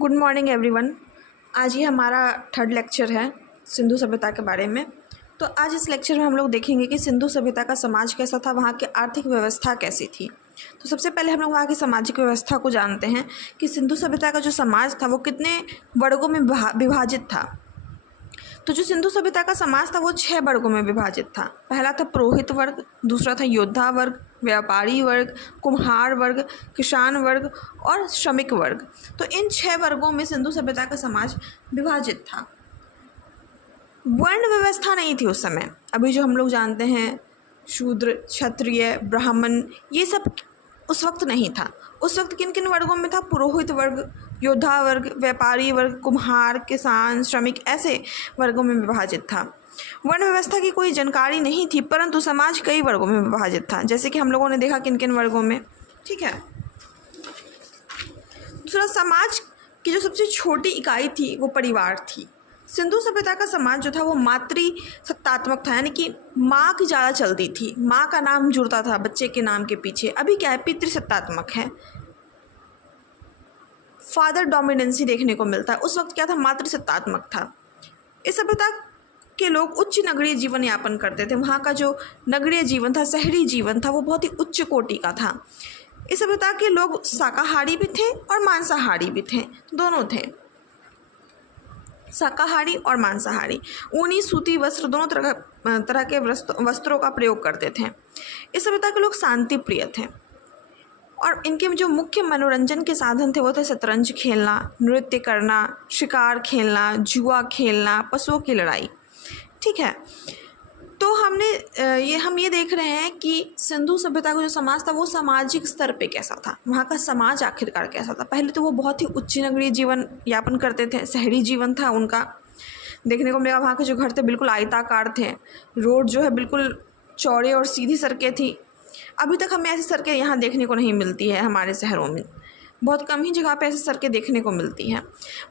Good morning everyone. आज ये हमारा थर्ड लेक्चर है सिंधु सभ्यता के बारे में। तो आज इस लेक्चर में हम लोग देखेंगे कि सिंधु सभ्यता का समाज कैसा था, वहाँ की आर्थिक व्यवस्था कैसी थी। तो सबसे पहले हम लोग वहाँ की सामाजिक व्यवस्था को जानते हैं कि सिंधु सभ्यता का जो समाज था वो कितने वर्गों में विभाजित था। तो जो सिंधु सभ्यता का समाज था वो 6 वर्गों में विभाजित था। पहला था पुरोहित वर्ग, दूसरा था योद्धा वर्ग, व्यापारी वर्ग, कुम्हार वर्ग, किसान वर्ग और श्रमिक वर्ग। तो इन 6 वर्गों में सिंधु सभ्यता का समाज विभाजित था। वर्ण व्यवस्था नहीं थी उस समय। अभी जो हम लोग जानते हैं शूद्र, क्षत्रिय, ब्राह्मण, ये सब उस वक्त नहीं था। उस वक्त किन किन वर्गों में था? पुरोहित वर्ग, योद्धा वर्ग, व्यापारी वर्ग, कुम्हार, किसान, श्रमिक, ऐसे वर्गों में विभाजित था। वर्ण व्यवस्था की कोई जानकारी नहीं थी, परंतु समाज कई वर्गों में विभाजित था, जैसे कि हम लोगों ने देखा किन किन वर्गों में। ठीक है। दूसरा, समाज की जो सबसे छोटी इकाई थी वो परिवार थी। सिंधु सभ्यता का समाज जो था वो मातृ सत्तात्मक था, यानी कि माँ की ज़्यादा चलती थी, माँ का नाम जुड़ता था बच्चे के नाम के पीछे। अभी क्या है, पितृसत्तात्मक है, फादर डोमिनेंसी देखने को मिलता है। उस वक्त क्या था, मातृसत्तात्मक था। इस सभ्यता के लोग उच्च नगरीय जीवन यापन करते थे। वहाँ का जो नगरीय जीवन था, शहरी जीवन था, वो बहुत ही उच्च कोटि का था। इस सभ्यता के लोग शाकाहारी भी थे और मांसाहारी भी थे, दोनों थे, शाकाहारी और मांसाहारी। ऊनी सूती वस्त्र, दोनों तरह के वस्त्रों का प्रयोग करते थे। इस सभ्यता के लोग शांति प्रिय थे और इनके जो मुख्य मनोरंजन के साधन थे वो थे शतरंज खेलना, नृत्य करना, शिकार खेलना, जुआ खेलना, पशुओं की लड़ाई। ठीक है। तो हम ये देख रहे हैं कि सिंधु सभ्यता का जो समाज था वो सामाजिक स्तर पे कैसा था, वहाँ का समाज आखिरकार कैसा था। पहले तो वो बहुत ही उच्च नगरीय जीवन यापन करते थे, शहरी जीवन था उनका। देखने को मिलेगा वहाँ के जो घर थे बिल्कुल आयताकार थे, रोड जो है बिल्कुल चौड़े और सीधी सड़कें थी। अभी तक हमें ऐसी सड़कें यहाँ देखने को नहीं मिलती है, हमारे शहरों में बहुत कम ही जगह पे ऐसी सड़कें देखने को मिलती हैं।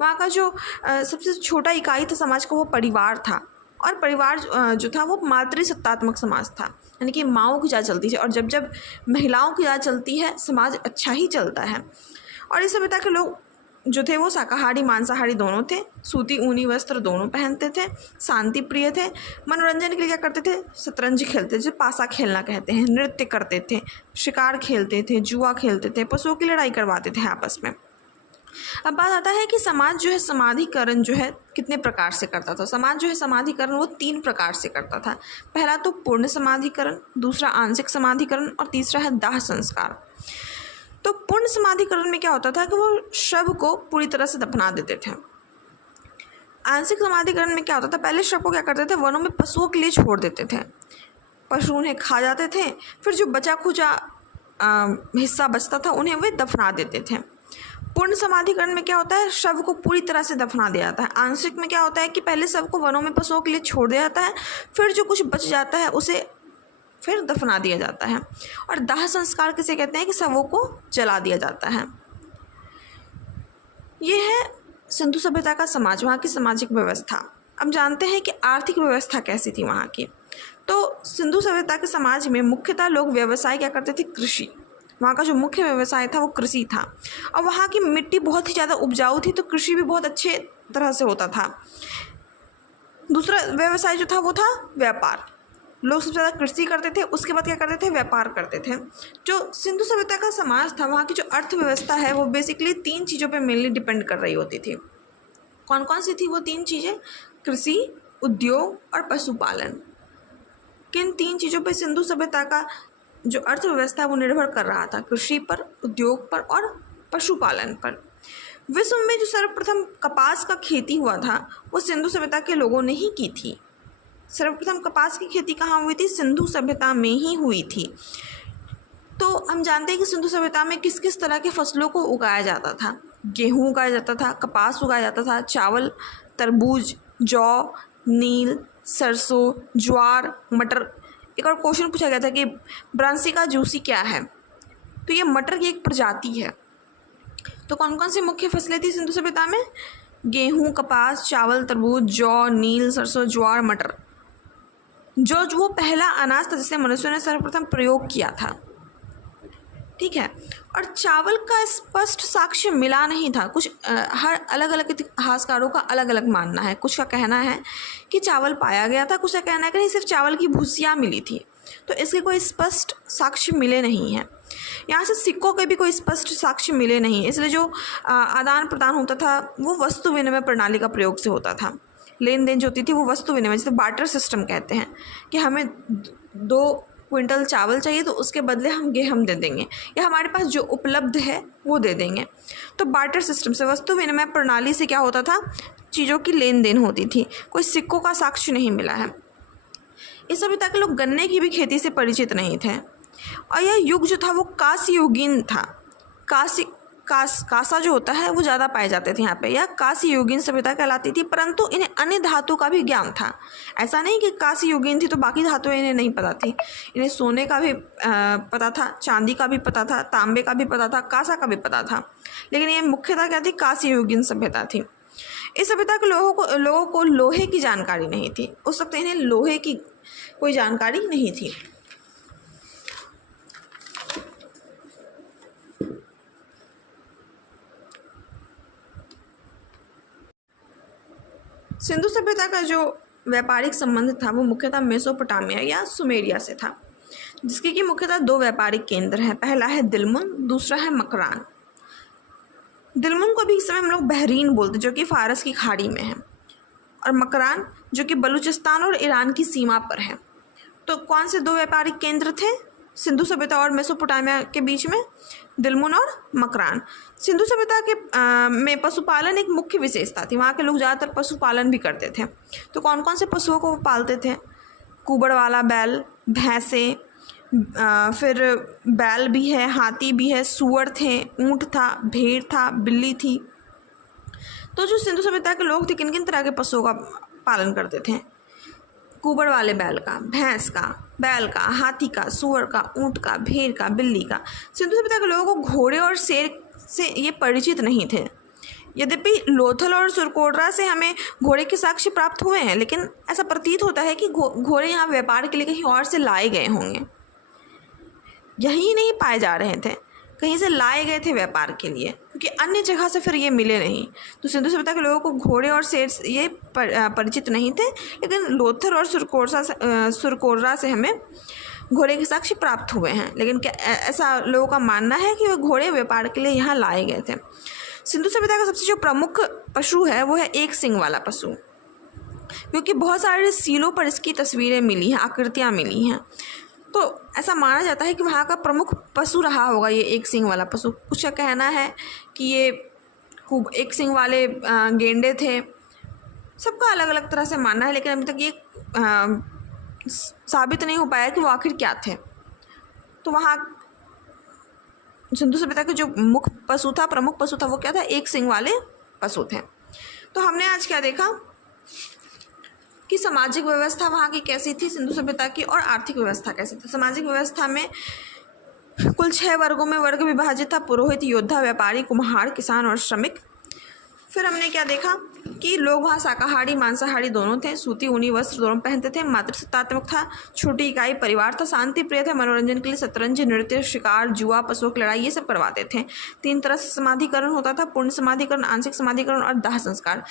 वहाँ का जो सबसे छोटा इकाई था समाज का वो परिवार था, और परिवार जो था वो मातृसत्तात्मक समाज था, यानी कि माँओं की ज़्यादा चलती है, और जब जब महिलाओं की ज़्यादा चलती है समाज अच्छा ही चलता है। और इस सभ्यता के लोग जो थे वो शाकाहारी मांसाहारी दोनों थे, सूती ऊनी वस्त्र दोनों पहनते थे, शांति प्रिय थे। मनोरंजन के लिए क्या करते थे? शतरंज खेलते थे, जो पासा खेलना कहते हैं, नृत्य करते थे, शिकार खेलते थे, जुआ खेलते थे, पशुओं की लड़ाई करवाते थे आपस में। अब बात आता है कि समाज जो है समाधिकरण जो है कितने प्रकार से करता था। समाज जो है समाधिकरण वो 3 प्रकार से करता था। पहला तो पूर्ण समाधिकरण, दूसरा आंशिक समाधिकरण और तीसरा है दाह संस्कार। तो पूर्ण समाधिकरण में क्या होता था कि वो शव को पूरी तरह से दफना देते थे। आंशिक समाधिकरण में क्या होता था, पहले शव को क्या करते थे, वनों में पशुओं के लिए छोड़ देते थे, पशु उन्हें खा जाते थे, फिर जो बचा खुचा हिस्सा बचता था उन्हें वे दफना देते थे। पूर्ण समाधिकरण में क्या होता है, शव को पूरी तरह से दफना दिया जाता है। आंशिक में क्या होता है कि पहले शव को वनों में पशुओं के लिए छोड़ दिया जाता है, फिर जो कुछ बच जाता है उसे फिर दफना दिया जाता है। और दाह संस्कार किसे कहते हैं कि शवों को जला दिया जाता है। ये है सिंधु सभ्यता का समाज, वहाँ की सामाजिक व्यवस्था। अब जानते हैं कि आर्थिक व्यवस्था कैसी थी वहाँ की। तो सिंधु सभ्यता के समाज में मुख्यतः लोग व्यवसाय क्या करते थे, कृषि। वहाँ का जो मुख्य व्यवसाय था वो कृषि था, और वहाँ की मिट्टी बहुत ही ज़्यादा उपजाऊ थी, तो कृषि भी बहुत अच्छे तरह से होता था। दूसरा व्यवसाय जो था वो था व्यापार। लोग सबसे ज़्यादा कृषि करते थे, उसके बाद क्या करते थे, व्यापार करते थे। जो सिंधु सभ्यता का समाज था वहाँ की जो अर्थव्यवस्था है वो बेसिकली 3 चीज़ों पे मेनली डिपेंड कर रही होती थी। कौन कौन सी थी वो 3 चीज़ें? कृषि, उद्योग और पशुपालन। किन 3 चीज़ों पर सिंधु सभ्यता का जो अर्थव्यवस्था है वो निर्भर कर रहा था? कृषि पर, उद्योग पर और पशुपालन पर। विश्व में जो सर्वप्रथम कपास का खेती हुआ था वो सिंधु सभ्यता के लोगों ने ही की थी। सर्वप्रथम कपास की खेती कहाँ हुई थी? सिंधु सभ्यता में ही हुई थी। तो हम जानते हैं कि सिंधु सभ्यता में किस किस तरह के फसलों को उगाया जाता था। गेहूँ उगाया जाता था, कपास उगाया जाता था, चावल, तरबूज, जौ, नील, सरसों, ज्वार, मटर। एक और क्वेश्चन पूछा गया था कि ब्रासिका जूसी क्या है, तो ये मटर की एक प्रजाति है। तो कौन कौन सी मुख्य फसलें थी सिंधु सभ्यता में? गेहूँ, कपास, चावल, तरबूज, जौ, नील, सरसों, ज्वार, मटर। जो वो पहला अनाज था जिसे मनुष्यों ने सर्वप्रथम प्रयोग किया था। ठीक है। और चावल का स्पष्ट साक्ष्य मिला नहीं था। कुछ हर अलग अलग इतिहासकारों का अलग अलग मानना है। कुछ का कहना है कि चावल पाया गया था, कुछ का कहना है कि नहीं सिर्फ चावल की भूसियाँ मिली थी। तो इसके कोई स्पष्ट साक्ष्य मिले नहीं हैं। यहाँ से सिक्कों के भी कोई स्पष्ट साक्ष्य मिले नहीं, इसलिए जो आदान प्रदान होता था वो वस्तु विनिमय प्रणाली का प्रयोग से होता था। लेन देन जो होती थी वो वस्तु विनिमय, जिसे बार्टर सिस्टम कहते हैं, कि हमें 2 क्विंटल चावल चाहिए तो उसके बदले हम गेहूं दे देंगे, या हमारे पास जो उपलब्ध है वो दे देंगे। तो बार्टर सिस्टम से, वस्तु विनिमय प्रणाली से क्या होता था, चीज़ों की लेन देन होती थी। कोई सिक्कों का साक्ष्य नहीं मिला है। इस सभ्यता के लोग गन्ने की भी खेती से परिचित नहीं थे। और यह युग जो था वो कांस्य युगीन था। कांसा जो होता है वो ज़्यादा पाए जाते थे यहाँ पे। यह कांस्य युगीन सभ्यता कहलाती थी, परंतु इन्हें अन्य धातु का भी ज्ञान था। ऐसा नहीं कि कांस्य युगीन थी तो बाकी धातुएं इन्हें नहीं पता थी। इन्हें सोने का भी पता था, चांदी का भी पता था, तांबे का भी पता था, कांसा का भी पता था। लेकिन ये मुख्यतः क्या थी, कांस्य युगीन सभ्यता थी। इस सभ्यता के लोगों को लोहे की जानकारी नहीं थी। उस वक्त इन्हें लोहे की कोई जानकारी नहीं थी। सिंधु सभ्यता का जो व्यापारिक संबंध था वो मुख्यतः मेसोपोटामिया या सुमेरिया से था, जिसके कि मुख्यतः 2 व्यापारिक केंद्र हैं। पहला है दिलमुन, दूसरा है मकरान। दिलमुन को भी इस समय हम लोग बहरीन बोलते, जो कि फारस की खाड़ी में है, और मकरान जो कि बलूचिस्तान और ईरान की सीमा पर है। तो कौन से 2 व्यापारिक केंद्र थे सिंधु सभ्यता और मेसोपोटामिया के बीच में? दिलमुन और मकरान। सिंधु सभ्यता के में पशुपालन एक मुख्य विशेषता थी। वहाँ के लोग ज़्यादातर पशुपालन भी करते थे। तो कौन कौन से पशुओं को वो पालते थे? कुबड़ वाला बैल, भैंसे, फिर बैल भी है, हाथी भी है, सूअर थे, ऊँट था, भेड़ था, बिल्ली थी। तो जो सिंधु सभ्यता के लोग थे किन किन तरह के पशुओं का पालन करते थे? कुबड़ वाले बैल का, भैंस का, बैल का, हाथी का, सूअर का, ऊँट का, भेड़ का, बिल्ली का। सिंधु सभ्यता के लोगों को घोड़े और शेर से ये परिचित नहीं थे। यद्यपि लोथल और सुरकोर्रा से हमें घोड़े के साक्ष्य प्राप्त हुए हैं, लेकिन ऐसा प्रतीत होता है कि घोड़े यहाँ व्यापार के लिए कहीं और से लाए गए होंगे। यहीं नहीं पाए जा रहे थे, कहीं से लाए गए थे व्यापार के लिए, क्योंकि अन्य जगह से फिर ये मिले नहीं। तो सिंधु सभ्यता के लोगों को घोड़े और शेर ये परिचित नहीं थे, लेकिन लोथल और सुरकोर्रा से हमें घोड़े के साक्ष्य प्राप्त हुए हैं। लेकिन क्या ऐसा लोगों का मानना है कि वे घोड़े व्यापार के लिए यहाँ लाए गए थे। सिंधु सभ्यता का सबसे जो प्रमुख पशु है वो है एक सिंग वाला पशु, क्योंकि बहुत सारे सीलों पर इसकी तस्वीरें मिली हैं, आकृतियाँ मिली हैं। तो ऐसा माना जाता है कि वहाँ का प्रमुख पशु रहा होगा ये एक सिंग वाला पशु। कुछ का कहना है कि ये एक सिंग वाले गेंडे थे। सबका अलग अलग तरह से मानना है, लेकिन अभी तक ये साबित नहीं हो पाया कि वो आखिर क्या थे। तो वहाँ सिंधु सभ्यता के जो मुख्य पशु था, प्रमुख पशु था, वो क्या था? एक सिंग वाले पशु थे। तो हमने आज क्या देखा कि सामाजिक व्यवस्था वहाँ की कैसी थी सिंधु सभ्यता की, और आर्थिक व्यवस्था कैसी थी। सामाजिक व्यवस्था में कुल 6 वर्गों में वर्ग विभाजित था: पुरोहित, योद्धा, व्यापारी, कुम्हार, किसान और श्रमिक। फिर हमने क्या देखा कि लोग वहाँ शाकाहारी मांसाहारी दोनों थे, सूती ऊनी वस्त्र दोनों पहनते थे, मातृसत्तात्मक था, छोटी इकाई परिवार था, शांति प्रिय थे, मनोरंजन के लिए शतरंज, नृत्य, शिकार, जुआ, पशुओं की लड़ाई ये सब करवाते थे। 3 तरह से समाधिकरण होता था: पूर्ण समाधिकरण, आंशिक समाधिकरण और दाह संस्कार।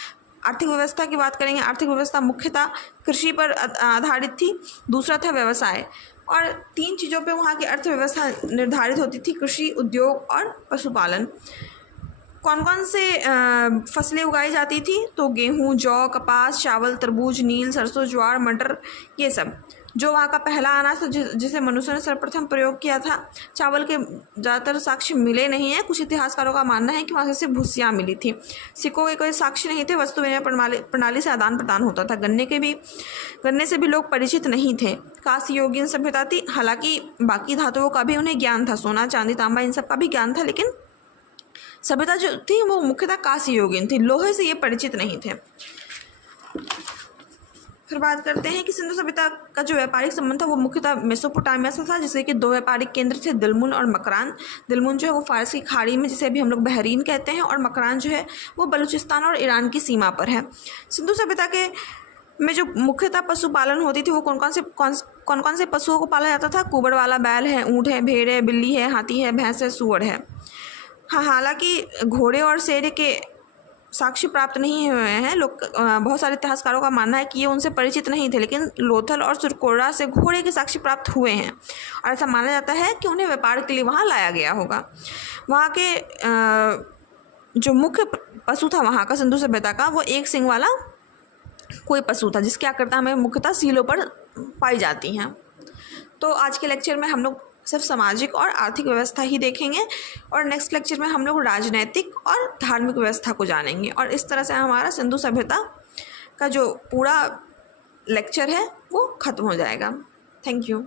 आर्थिक व्यवस्था की बात करेंगे। आर्थिक व्यवस्था मुख्यतः कृषि पर आधारित थी। दूसरा था व्यवसाय, और 3 चीज़ों पे वहाँ की अर्थव्यवस्था निर्धारित होती थी: कृषि, उद्योग और पशुपालन। कौन कौन से फसलें उगाई जाती थी? तो गेहूँ, जौ, कपास, चावल, तरबूज, नील, सरसों, ज्वार, मटर, ये सब। जो वहाँ का पहला अनाज था जिसे मनुष्य ने सर्वप्रथम प्रयोग किया था। चावल के ज़्यादातर साक्ष्य मिले नहीं हैं। कुछ इतिहासकारों का मानना है कि वहाँ से भूसियाँ मिली थी। सिक्कों के कोई साक्ष्य नहीं थे। वस्तु विनिमय प्रणाली से आदान प्रदान होता था। गन्ने से भी लोग परिचित नहीं थे। कांस्य युगीन सभ्यता थी। हालांकि बाकी धातुओं का भी उन्हें ज्ञान था, सोना, चांदी, तांबा, इन सब का भी ज्ञान था, लेकिन सभ्यता जो थी वो मुख्यतः कांस्य युगीन थी। लोहे से ये परिचित नहीं थे। फिर बात करते हैं कि सिंधु सभ्यता का जो व्यापारिक संबंध था वो मुख्यतः मेसोपोटामिया से था, जिससे कि 2 व्यापारिक केंद्र थे: दिलमुन और मकरान। दिलमुन जो है वो फारस की खाड़ी में, जिसे अभी हम लोग बहरीन कहते हैं, और मकरान जो है वो बलूचिस्तान और ईरान की सीमा पर है। सिंधु सभ्यता के में जो मुख्यतः पशुपालन होती थी वो कौन कौन से पशुओं को पाला जाता था? कुबड़ वाला बैल है, ऊँट है, भेड़ है, बिल्ली है, हाथी है, भैंस है, सूअर है। हाँ, हालांकि घोड़े और शेर के साक्ष्य प्राप्त नहीं हुए हैं। लोग बहुत सारे इतिहासकारों का मानना है कि ये उनसे परिचित नहीं थे, लेकिन लोथल और सुरकोड़ा से घोड़े के साक्ष्य प्राप्त हुए हैं और ऐसा माना जाता है कि उन्हें व्यापार के लिए वहाँ लाया गया होगा। वहाँ के जो मुख्य पशु था वहाँ का सिंधु सभ्यता का, वो एक सींग वाला कोई पशु था जिसकी आकृतियाँ हमें मुख्यतः सीलों पर पाई जाती हैं। तो आज के लेक्चर में हम लोग सिर्फ सामाजिक और आर्थिक व्यवस्था ही देखेंगे और नेक्स्ट लेक्चर में हम लोग राजनैतिक और धार्मिक व्यवस्था को जानेंगे और इस तरह से हमारा सिंधु सभ्यता का जो पूरा लेक्चर है वो ख़त्म हो जाएगा। Thank you.